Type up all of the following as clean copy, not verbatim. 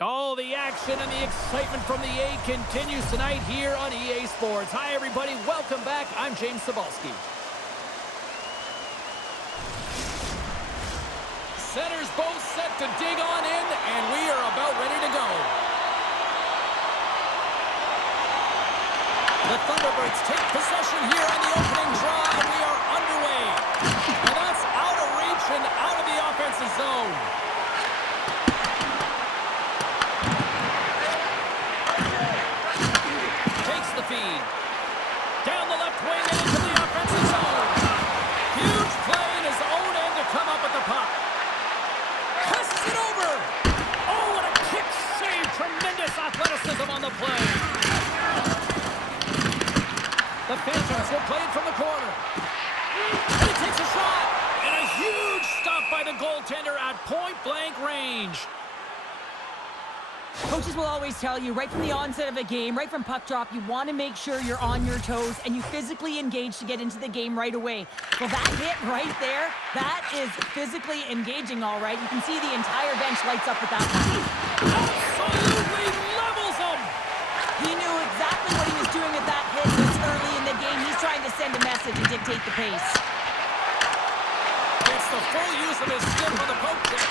All the action and the excitement from the A continues tonight here on EA Sports. Hi, everybody. Welcome back. I'm James Cebulski. Centers both set to dig on in, and we are about ready to go. The Thunderbirds take possession here on the opening draw, and we are underway. And that's out of reach and out of the offensive zone. Takes the feed. Down the left wing and into the offensive zone. Huge play in his own end to come up with the puck. Passes it over. Oh, what a kick save. Tremendous athleticism on the play. The Phantoms will play it from the corner. And he takes a shot. And a huge stop by the goaltender at point-blank range. Coaches will always tell you right from the onset of a game, right from puck drop, you want to make sure you're on your toes and you physically engage to get into the game right away. Well, that hit right there, that is physically engaging, all right. You can see the entire bench lights up with that one. Absolutely levels him. He knew exactly what he was doing with that hit this early in the game. He's trying to send a message and dictate the pace. It's the full use of his stick on the poke check.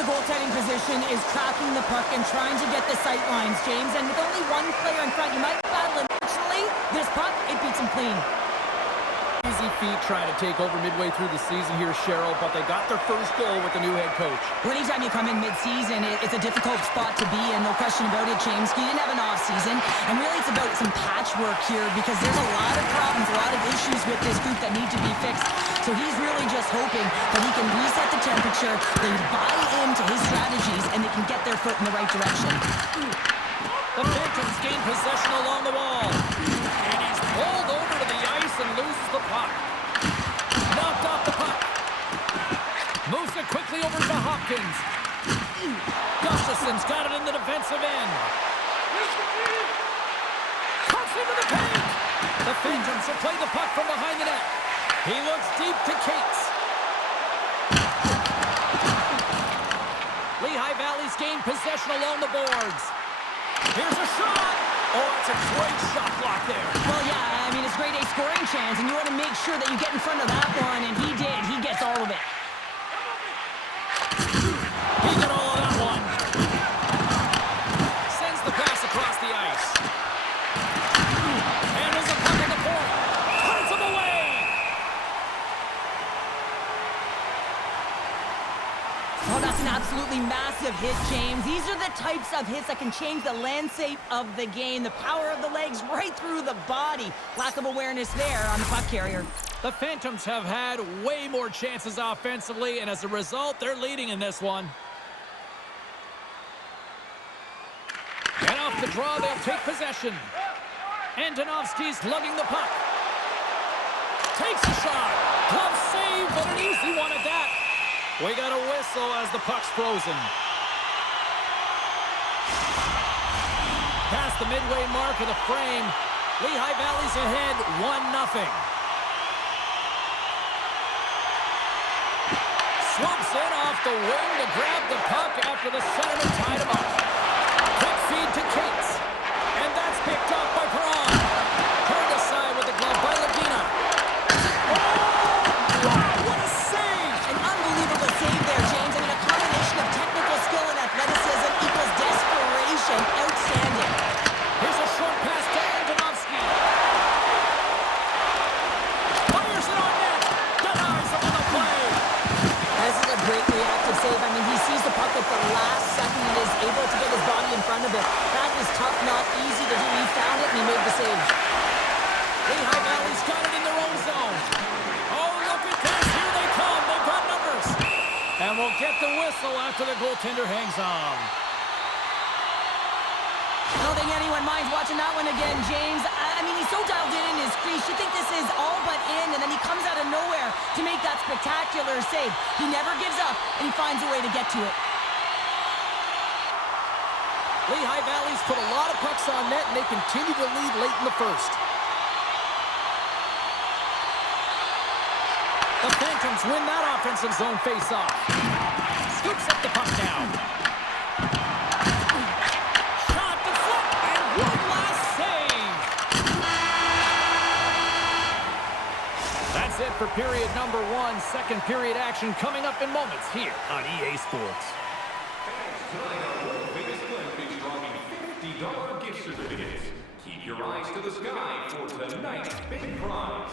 Goaltending position is tracking the puck and trying to get the sight lines, James. And with only one player in front, you might battle him. Unfortunately, this puck, it beats him clean. Easy feat trying to take over midway through the season here, Cheryl, but they got their first goal with the new head coach. Well, anytime you come in mid-season, it's a difficult spot to be in, no question about it, James. He didn't have an off-season, and really it's about some patchwork here because there's a lot of problems, a lot of issues with this group that need to be fixed. So he's really just hoping that he can reset the temperature, they buy into his strategies, and they can get their foot in the right direction. The Phantoms gain possession along the wall. And he's pulled over to the ice and loses the puck. Knocked off the puck. Moves it quickly over to Hopkins. Gustafson's got it in the defensive end. Cuts into the paint. The Phantoms will play the puck from behind the net. He looks deep to Cates. Lehigh Valley's gained possession along the boards. Here's a shot. Oh, it's a great shot block there. Well, yeah, I mean, it's grade A scoring chance, and you want to make sure that you get in front of that one, and he did. He gets all of it. He got all of that one. Sends the pass across the ice. Handles the puck at the point. Puts him away. Oh, that's an absolutely massive hit, James. These are the types of hits that can change the landscape of the game. The power of the legs right through the body. Lack of awareness there on the puck carrier. The Phantoms have had way more chances offensively, and as a result, they're leading in this one. And off the draw, they'll take possession. Antonovsky's lugging the puck. Takes a shot. Glove save, but an easy one at that. We got a whistle as the puck's frozen. Past the midway mark of the frame, Lehigh Valley's ahead 1-0. Swoops in off the wing to grab the puck after the centerman tied him up. Quick feed to Cates. And that's picked off by Perron. Turned aside with the glove by Lagina. Oh! Wow, what a save! An unbelievable save there, James. I mean, a combination of technical skill and athleticism equals desperation. Outstanding. Here's a short pass to Antonovsky. Fires it on net. Denies him on the play. This is a great reactive save. I mean, he sees the puck at the last second and is able to get his body in front of it. That is tough, not easy to do. He found it and he made the save. Lehigh Valley's got it in their own zone. Oh, look at this. Here they come. They've got numbers. And we'll get the whistle after the goaltender hangs on. I don't think anyone minds watching that one again, James. I mean, he's so dialed in his crease. You think this is all but in, and then he comes out of nowhere to make that spectacular save. He never gives up, and he finds a way to get to it. Lehigh Valley's put a lot of pucks on net, and they continue to lead late in the first. The Phantoms win that offensive zone face-off. Scoops up the puck now. Shot to flip, and one last save. That's it for period number 1. Second period action coming up in moments here on EA Sports. $50 gift certificates. Keep your eyes to the sky for tonight's big prize.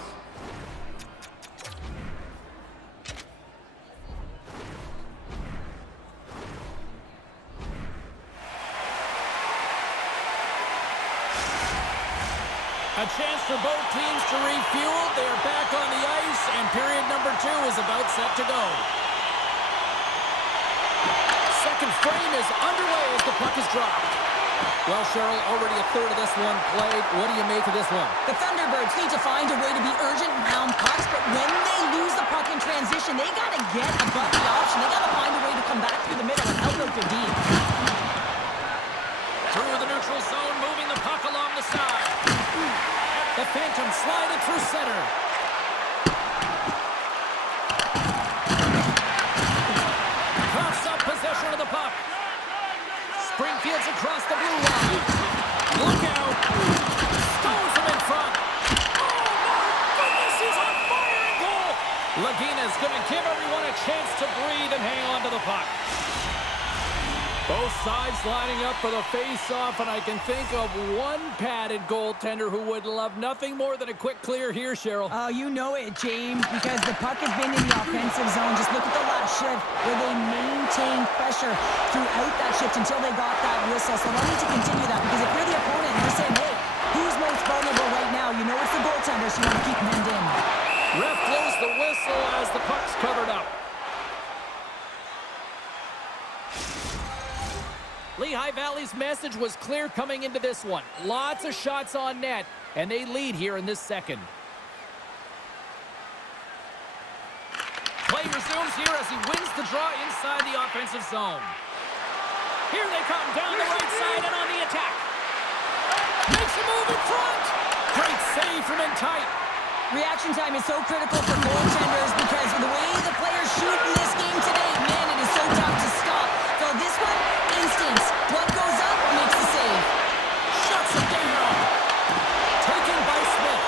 A chance for both teams to refuel. They are back on the ice, and period number 2 is about set to go. Second frame is underway as the puck is dropped. Well, Cheryl, already a third of this one played. What do you make of this one? The Thunderbirds need to find a way to be urgent and pound pucks, but when they lose the puck in transition, they got to get above the option. They got to find a way to come back through the middle and help out their deep. Through the neutral zone, moving the puck along the side. The Phantoms slide it through center. Coughs up possession of the puck. Springfield's across the blue line. Look out. Stones him in front. Oh, my goodness, he's on fire in goal. Lagina's going to give everyone a chance to breathe and hang on to the puck. Both sides lining up for the face-off, and I can think of one padded goaltender who would love nothing more than a quick clear here, Cheryl. Oh, you know it, James, because the puck has been in the offensive zone. Just look at the last shift where they maintained pressure throughout that shift until they got that whistle. So they'll need to continue that, because if you're the opponent and you're saying, hey, who's most vulnerable right now? You know it's the goaltender, so you want to keep him hemmed in. Ref blows the whistle as the puck's covered up. Lehigh Valley's message was clear coming into this one. Lots of shots on net, and they lead here in this second. Play resumes here as he wins the draw inside the offensive zone. Here they come down the right side and on the attack. Makes a move in front. Great save from in tight. Reaction time is so critical for goaltenders because of the way the players shoot in this game today, man, it is so tough to stop. So this one, instance. What goes up makes the save. Shuts it down. Taken by Smith.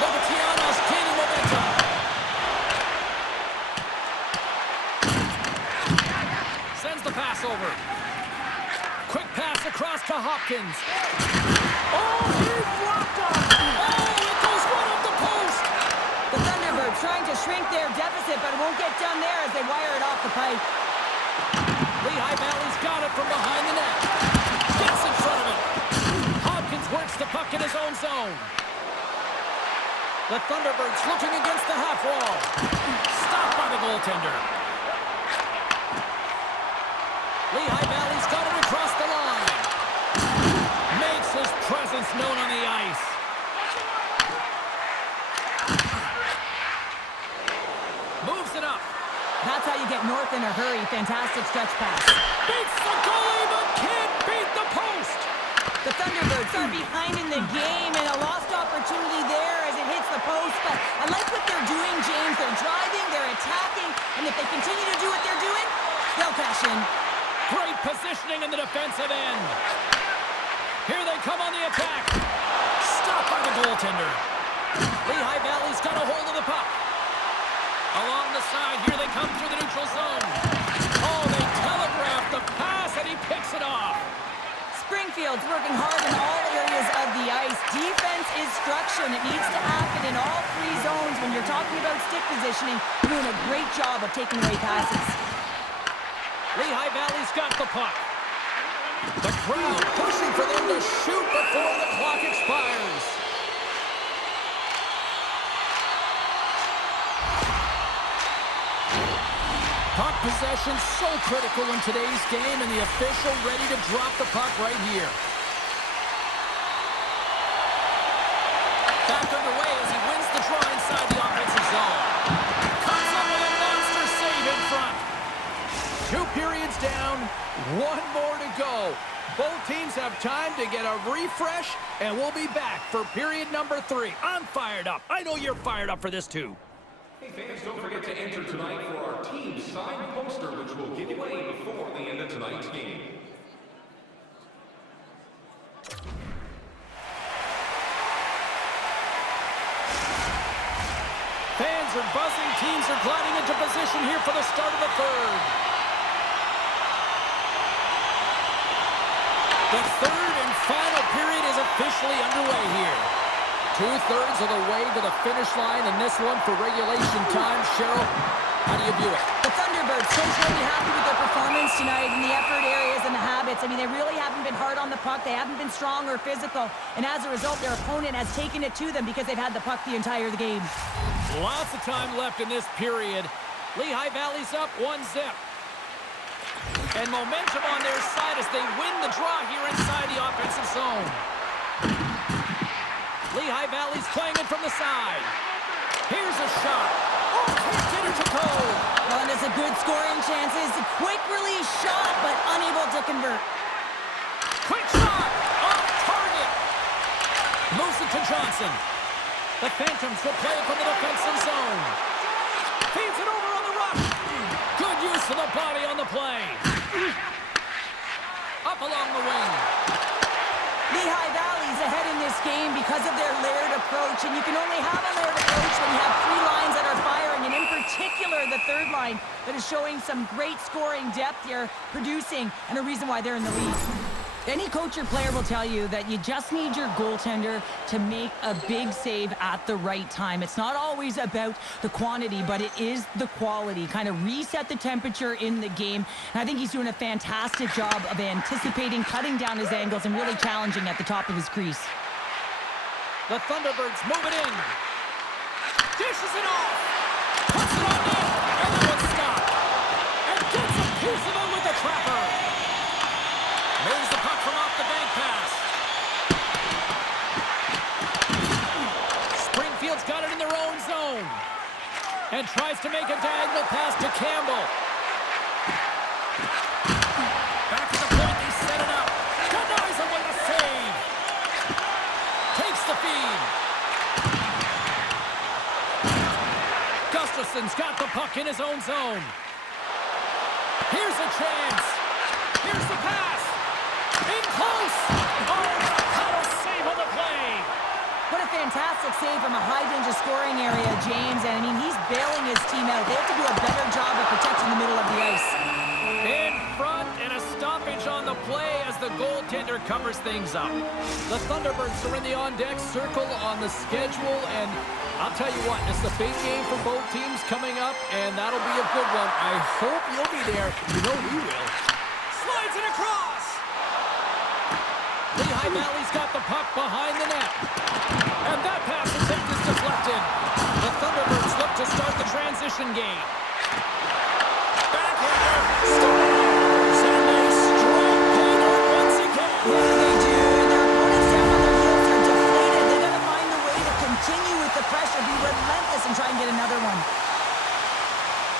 Logatiano's gaining momentum. Sends the pass over. Quick pass across to Hopkins. Oh, he blocked off. Oh, it goes right up the post. The Thunderbirds trying to shrink their deficit, but it won't get done there as they wire it off the pipe. Lehigh Valley's got it from behind the net. Gets in front of it. Hopkins works the puck in his own zone. The Thunderbirds looking against the half wall. Stopped by the goaltender. Lehigh Valley's got it across the line. Makes his presence known on the ice. Moves it up. That's how you get north in a hurry. Fantastic stretch pass. Beats the goalie, but can't beat the post. The Thunderbirds are behind in the game, and a lost opportunity there as it hits the post. But I like what they're doing, James. They're driving, they're attacking, and if they continue to do what they're doing, they'll cash in. Great positioning in the defensive end. Here they come on the attack. Stopped by the goaltender. Lehigh Valley's got a hold of the puck. Along the side, here they come through the neutral zone. Oh, they telegraph the pass, and he picks it off. Springfield's working hard in all areas of the ice. Defense is structure, and it needs to happen in all three zones. When you're talking about stick positioning, you're doing a great job of taking away passes. Lehigh Valley's got the puck. The crowd pushing for them to shoot before the clock expires. Puck possession so critical in today's game, and the official ready to drop the puck right here. Back underway as he wins the draw inside the offensive zone. Comes up with a monster save in front. 2 periods down, one more to go. Both teams have time to get a refresh, and we'll be back for period number 3. I'm fired up. I know you're fired up for this too. Hey fans, don't forget to enter tonight for our team signed poster, which will give away before the end of tonight's game. Fans are buzzing. Teams are gliding into position here for the start of the third. The third and final period is officially underway here. 2/3 of the way to the finish line in this one for regulation time. Cheryl, how do you view it? The Thunderbirds so really happy with their performance tonight in the effort areas and the habits. I mean, they really haven't been hard on the puck. They haven't been strong or physical. And as a result, their opponent has taken it to them because they've had the puck the entire game. Lots of time left in this period. Lehigh Valley's up 1-0. And momentum on their side as they win the draw here inside the offensive zone. Lehigh Valley's playing it from the side. Here's a shot. Oh, can't get it to go. Well, and it's a good scoring chances. A quick release shot, but unable to convert. Quick shot. Off target. Moves it to Johnson. The Phantoms will play it from the defensive zone. Feeds it over on the rush. Good use of the body on the play. Up along the wing. Lehigh Valley's ahead in this game because of their layered approach, and you can only have a layered approach when you have 3 lines that are firing, and in particular the third line that is showing some great scoring depth here, producing, and a reason why they're in the lead. Any coach or player will tell you that you just need your goaltender to make a big save at the right time. It's not always about the quantity, but it is the quality. Kind of reset the temperature in the game. And I think he's doing a fantastic job of anticipating, cutting down his angles, and really challenging at the top of his crease. The Thunderbirds move it in. Dishes it off. Puts it on net. And that one's stopped. And gets a piece of it with the trapper. Moves the puck from off the bank pass. Springfield's got it in their own zone. And tries to make a diagonal pass to Campbell. Back to the point, they set it up. Denies him with a save. Takes the feed. Gustafson's got the puck in his own zone. Here's a chance. Here's the pass. In close! Oh, what a save on the play! What a fantastic save from a high-danger scoring area, James. And, I mean, he's bailing his team out. They have to do a better job of protecting the middle of the ice. In front, and a stoppage on the play as the goaltender covers things up. The Thunderbirds are in the on-deck circle on the schedule, and I'll tell you what, it's the big game for both teams coming up, and that'll be a good one. I hope you'll be there. You know we will. Slides it across! Lehigh Valley's got the puck behind the net. And that pass attempt is deflected. The Thunderbirds look to start the transition game. Backhander. Scores! And they strike Painter once again. Yeah, they do. And their opponents down on their heels are deflated. They got to find a way to continue with the pressure, be relentless, and try and get another one.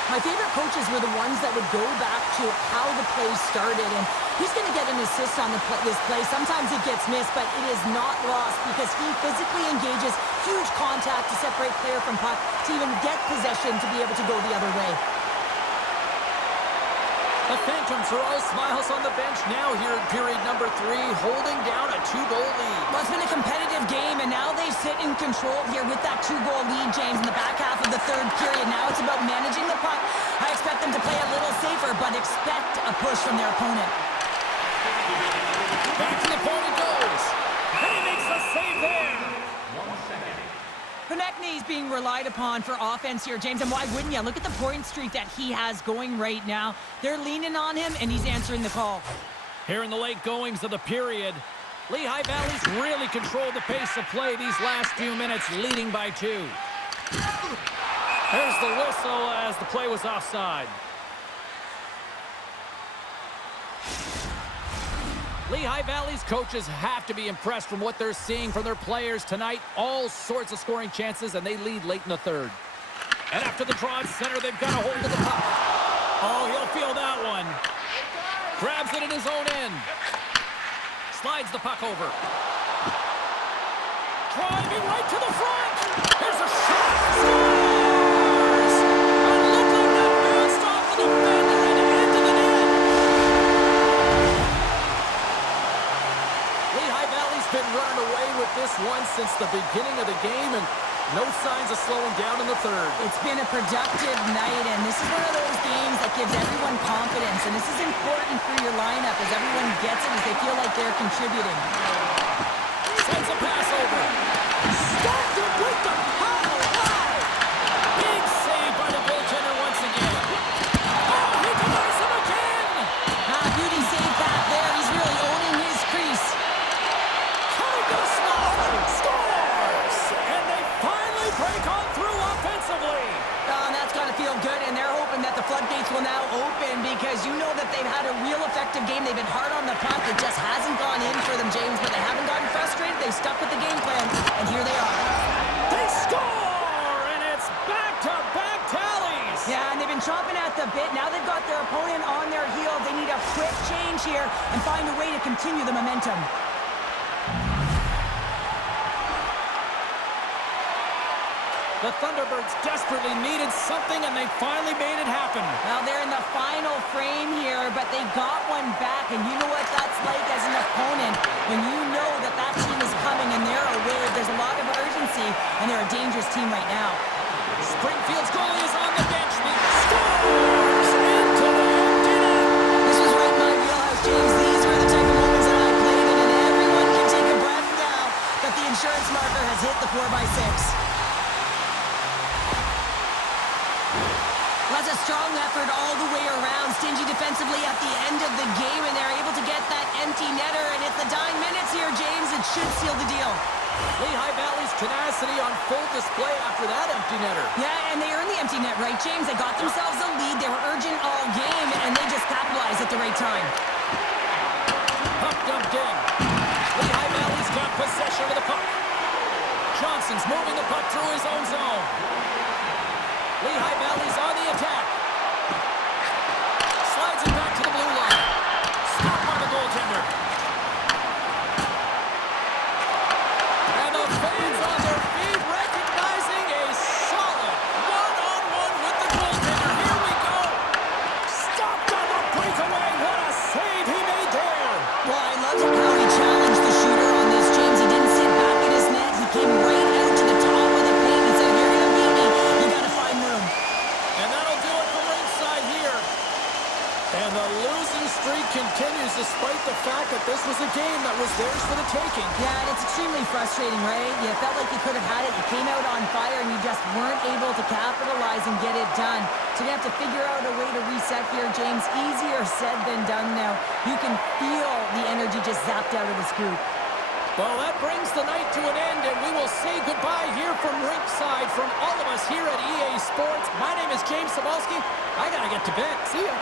My favorite coaches were the ones that would go back to how the play started, and he's going to get an assist on this play. Sometimes it gets missed, but it is not lost because he physically engages huge contact to separate player from puck to even get possession to be able to go the other way. The Phantoms are all smiles on the bench now here in period number 3, holding down a 2-goal lead. Well, it's been a competitive game, and now they sit in control here with that 2-goal lead, James, in the back half of the third period. Now it's about managing the puck. I expect them to play a little safer, but expect a push from their opponent. Back to the point it goes. And he makes a save there. Konechny's being relied upon for offense here, James, and why wouldn't you? Look at the point streak that he has going right now. They're leaning on him, and he's answering the call. Here in the late goings of the period, Lehigh Valley's really controlled the pace of play these last few minutes, leading by 2. There's the whistle as the play was offside. Lehigh Valley's coaches have to be impressed from what they're seeing from their players tonight. All sorts of scoring chances, and they lead late in the third. And after the draw at center, they've got a hold of the puck. Oh, he'll feel that one. Grabs it in his own end. Slides the puck over. Driving right to the front. Here's a shot. Scores! And look like that bounced off the defender and into the net. Lehigh Valley's been running away with this one since the beginning of the game, and no signs of slowing down in the third. It's been a productive night, and this is one of those games that gives everyone confidence, and this is important for your lineup as everyone gets it, as they feel like they're contributing. Sends a pass over. Stopped it with the power. Wow! Big save by the goaltender once again. Oh, he denies him again! Beauty save back there. He's really owning his crease. Coming to the slot. Scores! And they finally break on through offensively. Oh, and that's got to feel good, and they're hoping that the floodgates will now open because you know that they've had a real effective game. They've been hard on the puck. It just hasn't gone in for them, James, but they haven't gotten frustrated. They've stuck with the game plan, and here they are. They score! And it's back-to-back tallies. Yeah, and they've been chomping at the bit. Now they've got their opponent on their heels. They need a quick change here and find a way to continue the momentum. The Thunderbirds desperately needed something, and they finally made it happen. Well, they're in the final frame here, but they got one back, and you know what that's like as an opponent when you know that that team is coming and they're aware. There's a lot of urgency, and they're a dangerous team right now. Springfield's goalie is on the bench. He scores into the empty net. This was right in my wheelhouse, James. These were the type of moments that I played in, and everyone can take a breath now that the insurance marker has hit the 4x6. That's a strong effort all the way around. Stingy defensively at the end of the game, and they're able to get that empty netter. And it's the dying minutes here, James. It should seal the deal. Lehigh Valley's tenacity on full display after that empty netter. Yeah, and they earned the empty net, right, James? They got themselves a lead. They were urgent all game, and they just capitalized at the right time. Puck dumped in. Lehigh Valley's got possession of the puck. Johnson's moving the puck through his own zone. Lehigh Valley's on the attack. Slides it back to the blue line. Stopped by the goaltender. And the fans on their feet recognizing a solid one-on-one with the goaltender. Here we go. Stopped on the breakaway. What a save he made there. Well, I loved how he challenged the shooter on this, James. He didn't sit back in his net. He came right out to the top of the paint and said, if you're going to beat me, you got to find room. And that'll do it from ringside here. And the losing streak continues despite the fact that this was a game that was theirs for the taking. Yeah, and it's extremely frustrating, right? You felt like you could have had it. You came out on fire, and you just weren't able to capitalize and get it done. So you have to figure out a way to reset here, James. Easier said than done now. You can feel the energy just zapped out of this group. Well, that brings the night to an end, and we will say goodbye here from ringside from all of us here at EA Sports. My name is James Cebulski. I got to get to bed. See ya.